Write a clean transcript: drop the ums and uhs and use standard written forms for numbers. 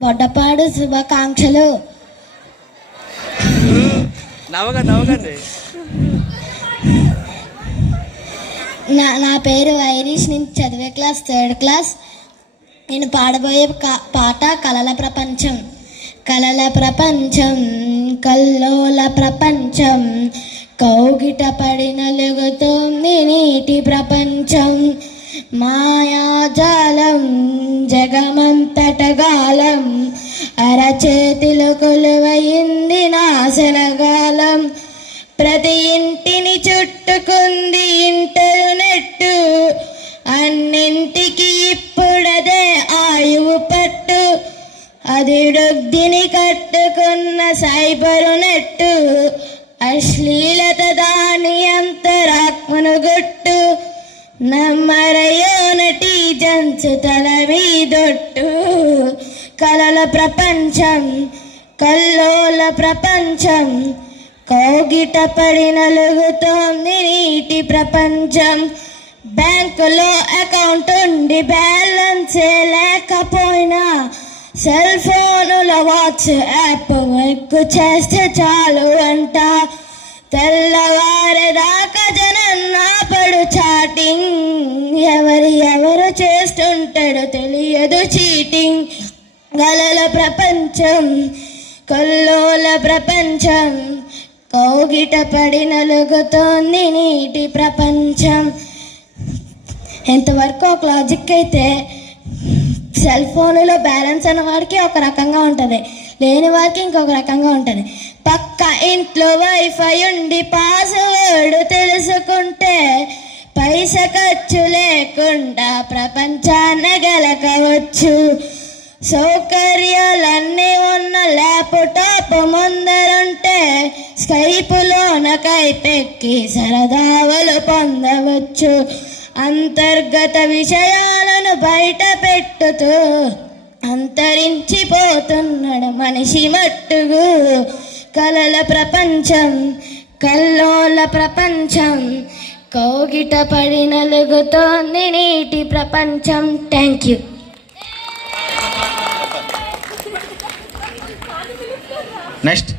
వడ్డపాడు శుభాకాంక్షలు. నా పేరు ఐరిష్. నేను చదివే క్లాస్ 3rd క్లాస్. నేను పాడబోయే పాట కలల ప్రపంచం. కలల ప్రపంచం కల్లోల ప్రపంచం, కౌగిట పడి నలుగుతోంది నీటి ప్రపంచం. మాయాజాలం జగమంతటగాలం, అరచేతిలో కొలువయింది నాశనగాలం. ప్రతి ఇంటిని చుట్టుకుంది ఇంటర్నెట్టు, అన్నింటికి ఇప్పుడదే ఆయువు పట్టు. అది వృద్ధిని కట్టుకున్న సైబరు నెట్టు, అశ్లీలత దాని అంతరాత్మను గుట్టు. నమ్మరయో నటి జంచు తల మీదొట్టు. కలల ప్రపంచం కల్లోల ప్రపంచం, కౌగిట పడి నలుగుతోంది నీటి ప్రపంచం. బ్యాంకులో అకౌంట్ ఉండి బ్యాలెన్సే లేకపోయినా, సెల్ ఫోనుల వాట్సాప్ వర్క్ చేస్తే చాలు అంట. తెల్లవారేదాకా జనం నాపడు చాటింగ్, ఎవరు చేస్తుంటాడో తెలియదు చీటింగ్. కలల ప్రపంచం కల్లోల ప్రపంచం, కౌగిట పడి నలుగుతోంది నీటి ప్రపంచం. ఎంతవరకు ఒక లాజిక్ అయితే, సెల్ ఫోన్లో బ్యాలెన్స్ అన్న వాడికి ఒక రకంగా ఉంటుంది, లేని వారికి ఇంకొక రకంగా ఉంటుంది. పక్క ఇంట్లో వైఫై ఉండి పాస్వర్డ్ తెలుసుకుంటే, పైస ఖర్చు లేకుండా ప్రపంచాన్ని గెలకవచ్చు. సౌకర్యాలన్నీ ఉన్న ల్యాప్టాప్ ముందరుంటే, స్కైపులోన కైపెక్కి సరదావలు పొందవచ్చు. అంతర్గత విషయాలను బయట పెట్టుతూ అంతరించిపోతున్నాడు మనిషి మట్టుగు. కలల ప్రపంచం కల్లోల ప్రపంచం, కౌగిట పడి నలుగుతోంది నీటి ప్రపంచం. Thank you. నెక్స్ట్